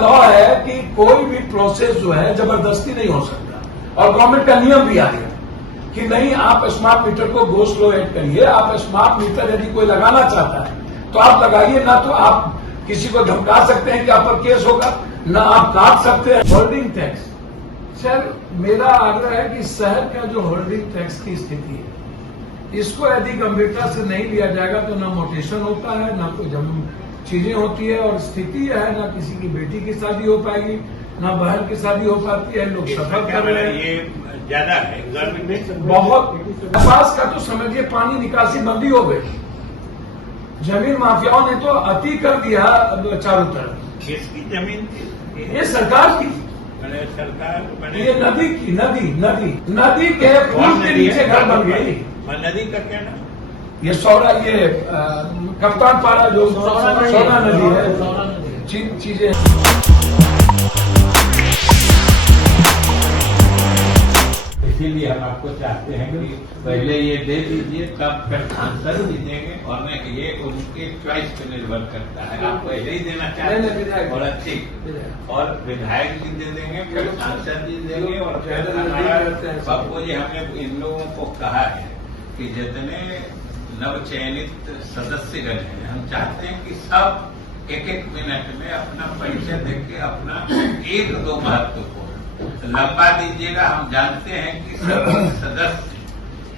Law है कि कोई भी प्रोसेस जो है जबरदस्ती नहीं हो सकता, और गवर्नमेंट का नियम भी आ गया कि नहीं, आप स्मार्ट मीटर को गो स्लो ऐड करिए। आप स्मार्ट मीटर यदि कोई लगाना चाहता है तो आप लगाइए, ना तो आप किसी को धमका सकते हैं कि आप पर केस होगा, ना आप काट सकते हैं। होल्डिंग टैक्स, सर मेरा आग्रह है कि शहर का जो होल्डिंग टैक्स की स्थिति है, इसको यदि गंभीरता से नहीं लिया जाएगा तो ना मोटेशन होता है, ना कोई चीजें होती है, और स्थिति है ना किसी की बेटी की शादी हो पाएगी, ना बहन की शादी हो पाती है। लोग सफर कर रहे हैं, ये ज्यादा है बहुत। पास का तो समझिए पानी निकासी बंदी हो गई, जमीन माफियाओं ने तो अति कर दिया चारों तरफ। किसकी जमीन थी? ये सरकार की, सरकार ये नदी की, नदी के पुल के नीचे घर बन गई। नदी का क्या नाम? ये सौरा, ये कप्तान पाड़ा जो सौरा नदी है, चीजें। इसीलिए हम आपको चाहते हैं कि पहले ये दे दीजिए, तब फिर सांसद भी देंगे, और न ये उनके चॉइस पे निर्भर करता है। आप पहले ही देना चाहते हैं और अच्छी, और विधायक जी दे देंगे, फिर सांसद जी देंगे, और फिर हमारा बापू जी, हमने इन लोगों को कहा है कि जितने नवचयनित सदस्यगण हैं, हम चाहते हैं कि सब एक मिनट में अपना परिचय देके अपना 1-2 महत्वपूर्ण लंबा दीजिएगा। हम जानते हैं कि सभी सदस्य,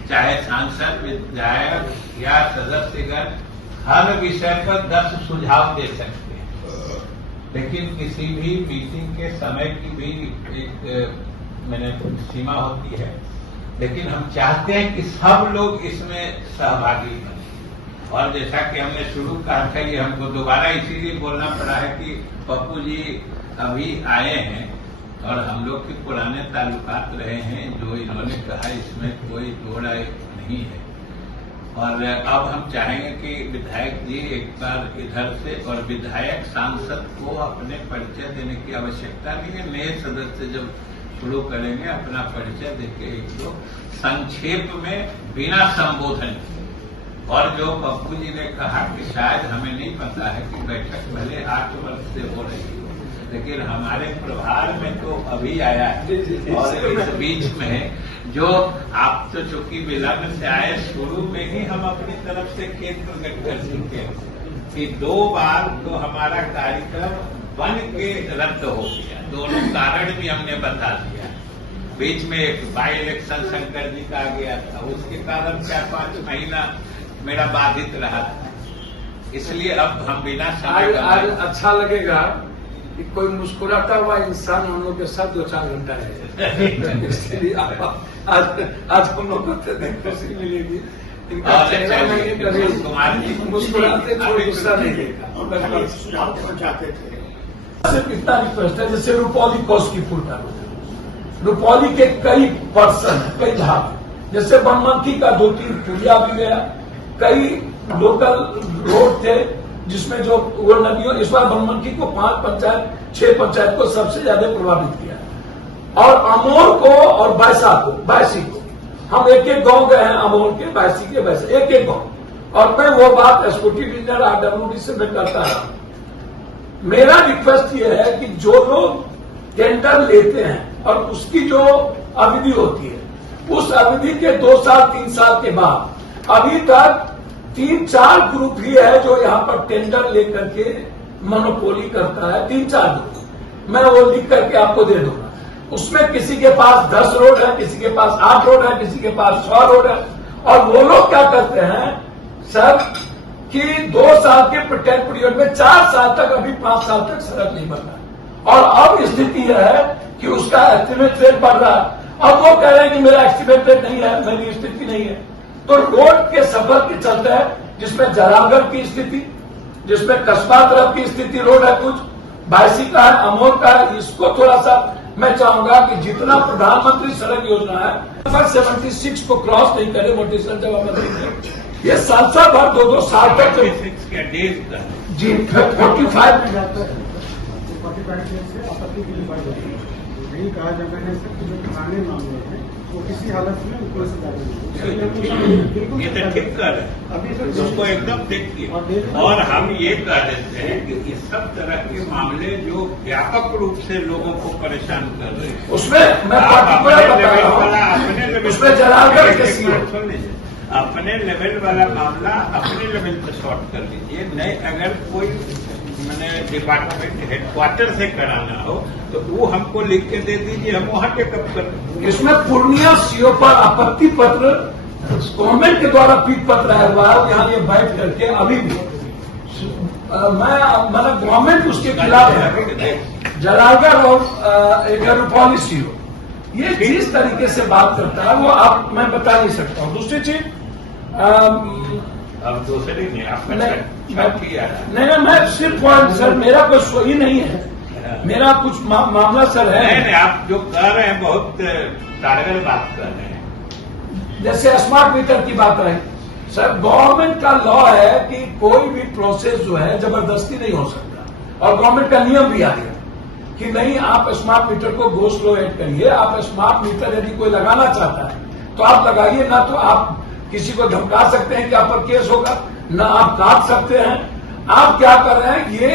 चाहे सांसद, विधायक या सदस्यगण, हर विषय पर 10 सुझाव दे सकते हैं, लेकिन किसी भी मीटिंग के समय की भी एक सीमा होती है। लेकिन हम चाहते हैं कि सब लोग इसमें सहभागी बने, और जैसा कि हमने शुरू कहा था, ये हमको दोबारा इसीलिए बोलना पड़ा है कि पप्पू जी अभी आए हैं और हम लोग के पुराने ताल्लुकात रहे हैं, जो इन्होंने कहा इसमें कोई दो राय नहीं है। और अब हम चाहेंगे कि विधायक जी एक बार इधर से, और विधायक सांसद को अपने परिचय देने की आवश्यकता नहीं है। नए सदस्य जब शुरू करेंगे अपना परिचय देके एक दो संक्षेप में बिना संबोधन किए। और जो पप्पू जी ने कहा कि शायद हमें नहीं पता है कि बैठक भले 8 वर्ष से हो रही है, लेकिन हमारे प्रभार में तो अभी आया है, और इस बीच में जो आप तो चूंकि विलंब से आए, शुरू में ही हम अपनी तरफ से खेद प्रकट कर चुके हैं कि 2 बार तो हमारा कार्यक्रम बन के रद्द हो गया। दोनों कारण भी हमने बता दिया। बीच में एक बाई इलेक्शन शंकर जी का आ गया था, उसके कारण 4-5 महीना मेरा बाधित रहा था। इसलिए अब हम बिना समय आज अच्छा लगेगा कि कोई मुस्कुराता हुआ इंसान हम लोग के साथ 2-4 घंटा है। इसलिए आज हम लोग को खुशी मिलेगी। कुमार जी मुस्कुराते थोड़ा गुस्सा नहीं देगा। चाहते थे सिर्फ इतना रिक्वेस्ट है, जैसे रुपौली कोस की पुल का, रुपौली के कई पर्सन, कई भाग, जैसे बनमनखी का 2-3 पुलिया भी गया, कई लोकल रोड थे जिसमें जो वो नदियों, इस बार बनमनखी को 5 पंचायत 6 पंचायत को सबसे ज्यादा प्रभावित किया। और अमोर को और बायसी को हम एक गांव गए हैं, अमोर के, बायसी के, वैसे एक गांव। और मैं वो बात एसोसिएटिव इंजीनियर RWD से मैं करता रहा। मेरा रिक्वेस्ट ये है कि जो लोग टेंडर लेते हैं और उसकी जो अवधि होती है, उस अवधि के 2 साल 3 साल के बाद अभी तक 3-4 ग्रुप ही है जो यहाँ पर टेंडर लेकर के मोनोपोली करता है। 3-4 ग्रुप, मैं वो लिख करके आपको दे दूंगा। उसमें किसी के पास 10 रोड है, किसी के पास 8 रोड है, किसी के पास 100 रोड है। और वो लोग क्या करते हैं सर कि 2 साल के प्रिटेंड पीरियड में 4 साल तक, अभी 5 साल तक सड़क नहीं बना। और अब स्थिति यह है कि उसका एस्टिमेट रेट बढ़ रहा है। अब वो कह रहे हैं कि मेरा एस्टिमेट रेट नहीं है, मेरी स्थिति नहीं है। तो रोड के सफर के चलते है, जिसमें जलालगढ़ की स्थिति, जिसमें कस्बा तरफ की स्थिति रोड है, कुछ बायसी का है, अमोर का है। इसको थोड़ा सा मैं चाहूंगा कि जितना प्रधानमंत्री सड़क योजना है, नंबर 76 को क्रॉस नहीं करे, मोटेशन जब हम ये साल भर 2-2 साल तक जी 45 कॉपीराइट एक्ट से आपत्ति की बात होती है। यही कहा जाता है कि जो पुराने मामले हैं वो किसी हालत में उनको से ये तो ठीक कर रहे हैं, अभी उसको एकदम देखिए। और हम ये कह देते हैं कि इस सब तरह के मामले जो व्यापक रूप से लोगों को परेशान कर रहे हैं, उसमें मैं पार्टिकुलर बता रहा हूं, उसमें जलालगढ़ के सीओ अपने लेवल वाला मामला अपने लेवल पे सॉर्ट कर लीजिए। नहीं अगर कोई मैंने डिपार्टमेंट हेडक्वार्टर से कराना हो तो वो हमको लिख के दे दीजिए, हम वहां टेकअप कर देंगे। इसमें पूर्णिया सीओ पर आपत्ति पत्र गवर्नमेंट के द्वारा पीठ पत्र आया हुआ है। यहाँ ये बैठ करके अभी भी मतलब गवर्नमेंट उसके खिलाफ है। जलालगढ़ और एक रुपौली सीओ ये जिस तरीके से बात करता है वो आप मैं बता नहीं सकता हूँ। दूसरी चीज अब दूसरी नहीं आपका नहीं मैं सिर्फ सर मेरा कोई सोई नहीं है, मेरा कुछ मामला सर है। नहीं आप जो कर रहे हैं बहुत कारगर बात कर रहे हैं। जैसे स्मार्ट मीटर की बात रही सर, गवर्नमेंट का लॉ है कि कोई भी प्रोसेस जो है जबरदस्ती नहीं हो सकता और गवर्नमेंट का नियम भी आ गया कि नहीं आप स्मार्ट मीटर को गो स्लो ऐड करिए। आप स्मार्ट मीटर यदि कोई लगाना चाहता है तो आप लगाइए, ना तो आप किसी को धमका सकते हैं कि आप पर केस होगा, ना आप काट सकते हैं। आप क्या कर रहे हैं, ये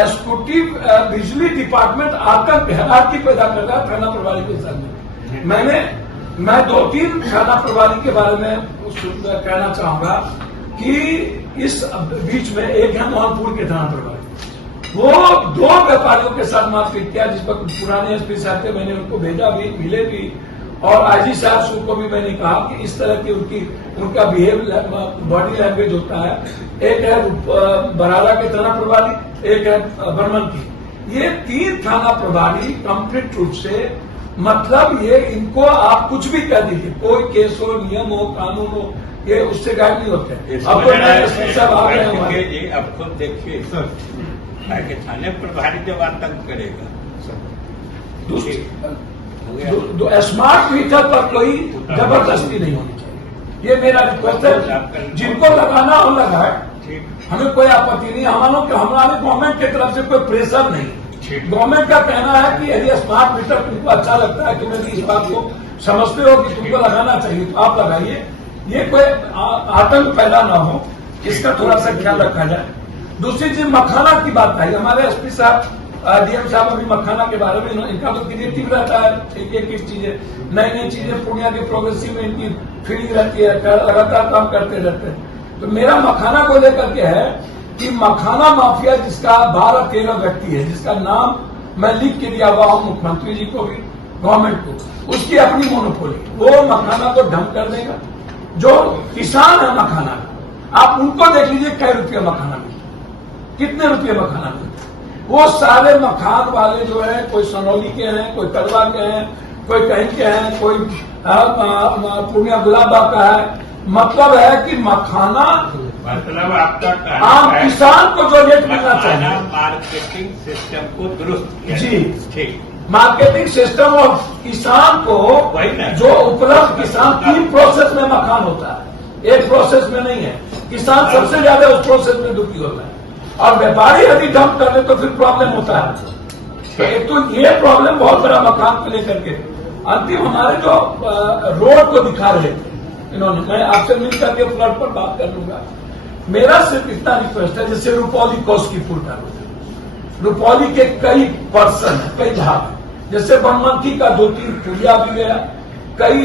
एग्जीक्यूटिव बिजली डिपार्टमेंट आतंक हैरानी पैदा कर रहा है थाना प्रभारी के साथ में। मैं 2-3 थाना प्रभारी के बारे में कहना चाहूंगा कि इस बीच में एक है मोहनपुर के थाना प्रभारी, वो 2 व्यापारियों के साथ मारपीट किया, जिस पर पुराने एसपी साहब थे, मैंने उनको भेजा भी, मिले भी, और आईजी साहब को भी मैंने कहा कि इस तरह की उनका बिहेव बॉडी लैंग्वेज होता है। एक है बराला के थाना प्रभारी, एक है बर्मन की। ये 3 थाना प्रभारी कंप्लीट रूप से मतलब ये इनको आप कुछ भी कह दीजिए, कोई केस हो, नियम हो, कानून हो, ये उससे गायब नहीं होते। अब तो नए सब आ गए हमारे। अब खुद देखिए कि थाने प्रभारी जब आतंक करेगा स्मार्ट मीटर पर कोई जबरदस्ती नहीं होनी चाहिए, ये मेरा रिक्वेस्ट है। जिनको लगाना हो लगाए, हमें कोई आपत्ति नहीं। हमारे गवर्नमेंट की तरफ से कोई प्रेशर नहीं। गवर्नमेंट का कहना है कि यदि स्मार्ट मीटर तुमको अच्छा लगता है, तुम्हें इस बात को समझते हो कि तुमको लगाना चाहिए तो आप लगाइए। ये कोई आतंक पैदा ना हो, इसका थोड़ा सा ख्याल रखा जाए। दूसरी चीज मखाना की बात आई, हमारे एसपी साहब डीएम साहब अभी मखाना के बारे में इनका तो क्रिएटिव रहता है, एक चीजें नई चीजें पूर्णिया के प्रोग्रेसिव में इनकी फीलिंग रहती है, लगातार काम करते रहते हैं। तो मेरा मखाना को लेकर के है कि मखाना माफिया जिसका 12-13 व्यक्ति है, जिसका नाम मैं लिख के दिया हुआ हूं मुख्यमंत्री जी को भी, गवर्नमेंट को, उसकी अपनी मोनोपोली, वो मखाना को ढंग कर देगा। जो किसान है मखाना, आप उनको देख लीजिए कै रुपये मखाना में, कितने रुपये मखाना में। वो सारे मखान वाले जो है, कोई सनौली के हैं, कोई कदवा के हैं, कोई कहीं के हैं, कोई पूर्णिया गुलाबबाग का है। मतलब है कि मखाना मतलब आपका आम किसान को जो रेट मिलना चाहिए, मार्केटिंग सिस्टम को दुरुस्त किया। जी ठीक, मार्केटिंग सिस्टम और किसान को जो उपलब्ध, किसान 3 प्रोसेस में मखान होता है, एक प्रोसेस में नहीं है। किसान सबसे ज्यादा उस प्रोसेस में दुखी होता है, और व्यापारी यदि डंप कर दे तो फिर प्रॉब्लम होता है। एक तो ये प्रॉब्लम बहुत बड़ा मकान को लेकर के। अंतिम हमारे जो रोड को दिखा रहे थे इन्होंने, मैं आपसे मिल करके फ्लड पर बात कर लूंगा। मेरा सिर्फ इतना रिक्वेस्ट है, जैसे रुपौली कोस्कीपुर का रोड, रुपौली के कई पर्सन है, कई झाग, जैसे बनमनखी का 2-3 पुलिया भी गया, कई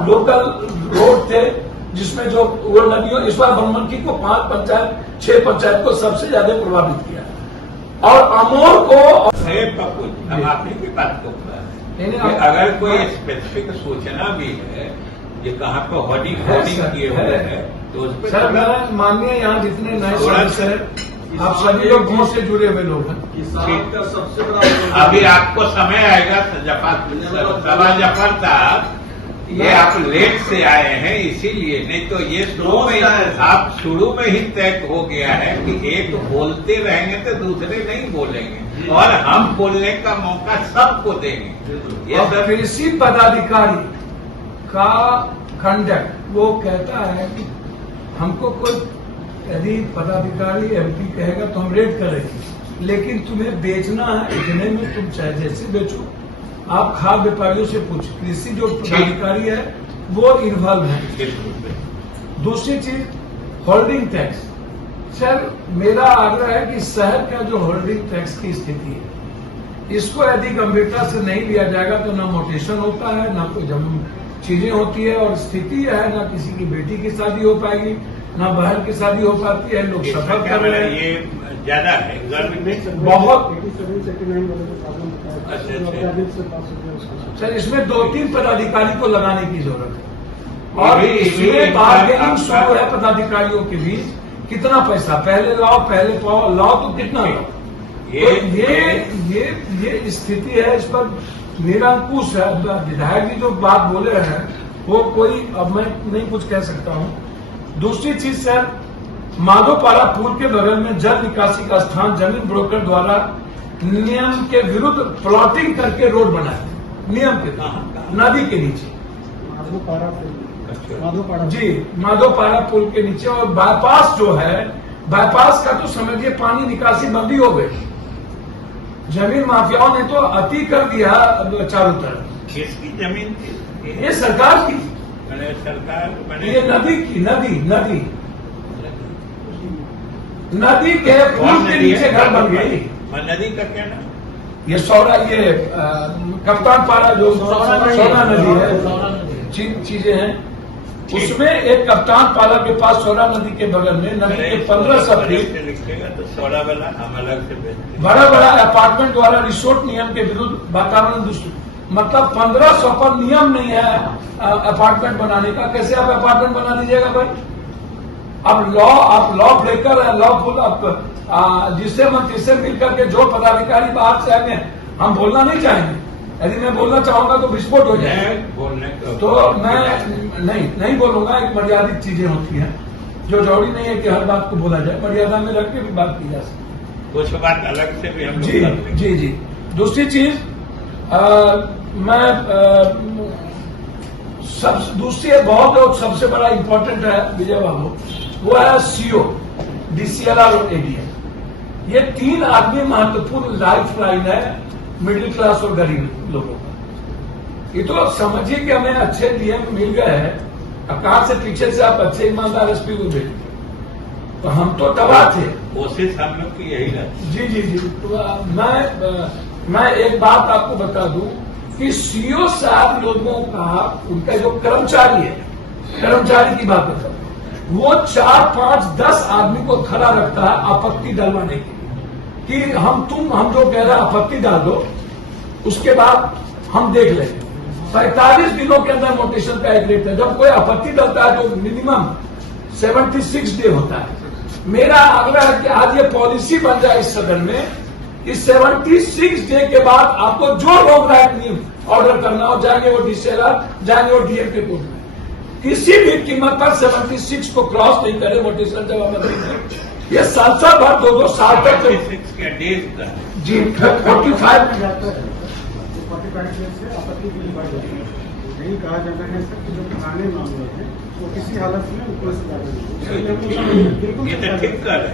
लोकल रोड थे जिसमें जो वो नदियों, इस बार बनमनखी को 5 पंचायत 6 पंचायत को सबसे ज्यादा प्रभावित किया, और अमोर को हम आपने की बात को अगर कोई स्पेसिफिक सूचना भी है ये कहाँ पर होर्डिंग किए हुए हैं तो उस सर मैं मानिए यहाँ जितने नए सदस्य हैं, आप सभी लोग गांव से जुड़े हुए लोग हैं। किसान का सबसे बड़ा अभी आपको समय आएगा जफर साहब, ये आप लेट से आए हैं इसीलिए, नहीं तो ये शुरू में आप शुरू में ही तय हो गया है कि एक बोलते रहेंगे तो दूसरे नहीं बोलेंगे, और हम बोलने का मौका सबको देंगे। ये कृषि पदाधिकारी का कंडक्ट वो कहता है कि हमको कोई यदि पदाधिकारी एमपी कहेगा तो हम रेड करेंगे, लेकिन तुम्हें बेचना है इतने में, तुम चाहे जैसे बेचो। आप खाद्य व्यापारियों से पूछ, कृषि जो पदाधिकारी है वो इन्वॉल्व है। दूसरी चीज होल्डिंग टैक्स। सर मेरा आग्रह है कि शहर का जो होल्डिंग टैक्स की स्थिति है, इसको यदि गंभीरता से नहीं लिया जाएगा तो ना मोटेशन होता है, ना कोई चीजें होती है, और स्थिति है ना किसी की बेटी की शादी हो पाएगी, ना बहन की शादी हो पाती है। लोग सफर कर रहे हैं, ये ज्यादा है गवर्नमेंट बहुत। 87-89 वाले जो प्रॉब्लम होता है, सर इसमें 2-3 पदाधिकारी को लगाने की जरूरत है, और ये इसमें बार्गेनिंग शुरू है पदाधिकारियों के बीच। कितना पैसा पहले लाओ, पहले पाओ, लाओ तो कितना लाओ। ये स्थिति है, इस पर निरंकुश है। विधायक जी जो बात बोले हैं वो कोई, अब मैं नहीं कुछ कह सकता हूं। दूसरी चीज सर, माधोपारा पुल के बगल में जल निकासी का स्थान जमीन ब्रोकर द्वारा नियम के विरुद्ध प्लॉटिंग करके रोड बनाया, नियम के नदी के नीचे। माधोपाड़ा जी, माधोपारा पुल के नीचे। और बाईपास जो है, बाईपास का तो समझिए पानी निकासी बंदी हो गई। जमीन माफियाओं ने तो अति कर दिया चारों तरफ। किसकी जमीन थी? ये सरकार की, सरकार ये नदी की, नदी के पुल के नीचे घर बन गई। नदी का क्या नाम? ये सौरा, ये कप्तान पारा जो सौरा नदी है, चीजें हैं उसमें। एक कप्तान पारा के पास सौरा नदी के बगल में, नदी के 1500 फीट लिखेगा तो सौरा वाला हम अलग से बेचते। बड़ा बड़ा अपार्टमेंट द्वारा रिसोर्ट नियम के विरुद्ध वातावरण दूषित, मतलब 1500 पर नियम नहीं है अपार्टमेंट बनाने का। कैसे आप अपार्टमेंट बना दीजिएगा भाई? अब आप लॉ ब्रेकर है, लॉफुल। आप जिससे मंत्री मिलकर के जो पदाधिकारी बाहर से आएंगे, हम बोलना नहीं चाहेंगे। यदि मैं बोलना चाहूंगा तो विस्फोट हो जाएगा। बोलने तो मैं नहीं बोलूंगा। एक मर्यादित चीजें होती हैं जो जरूरी नहीं है कि हर बात को बोला जाए, मर्यादा में रख के भी बात की जा सकती है। कुछ बात अलग से भी हम लोग जी करते हैं। जी जी। दूसरी चीज दूसरी बहुत और सबसे बड़ा इंपॉर्टेंट है विजय बाबू, वो है सीओ, डीसीएलआर और एडीएम। ये 3 आदमी महत्वपूर्ण लाइफ लाइन है मिडिल क्लास और गरीब लोगों का। ये तो समझिए कि हमें अच्छे डीएम मिल गए हैं, कहां से पीछे से आप अच्छे ईमानदार एसपी को भेज, तो हम तो तबाह थे। कोशिश हम लोग की यही रहती। जी जी जी। तो मैं एक बात आपको बता दूं कि सीओ साहब लोगों का, उनका जो कर्मचारी है, कर्मचारी की बात बता, वो 4, 5, 10 आदमी को खड़ा रखता है आपत्ति डलवाने के लिए कि हम जो कह रहे हैं आपत्ति डाल दो, उसके बाद हम देख लेंगे। 45 दिनों के अंदर नोटिशन का एक रेट है। जब कोई आपत्ति डलता है तो मिनिमम 76 डे होता है। मेरा आग्रह है कि आज ये पॉलिसी बन जाए इस सदन में कि 76 डे के बाद आपको जो रोक राइट ऑर्डर करना हो, जाएंगे वो डीसीएलआर, जाएंगे वो डीएम के कोर्ट में, किसी भी कीमत पर 76 को क्रॉस नहीं करे नोटिशन जवाब देंगे। ये साल भर 2-2 साल तक जी 45 से आपत्ति की बात होती है। यही कहा जाता है सर कि जो पुराने मामले हैं वो किसी हालत में ऊपर से ये तो ठीक कर है।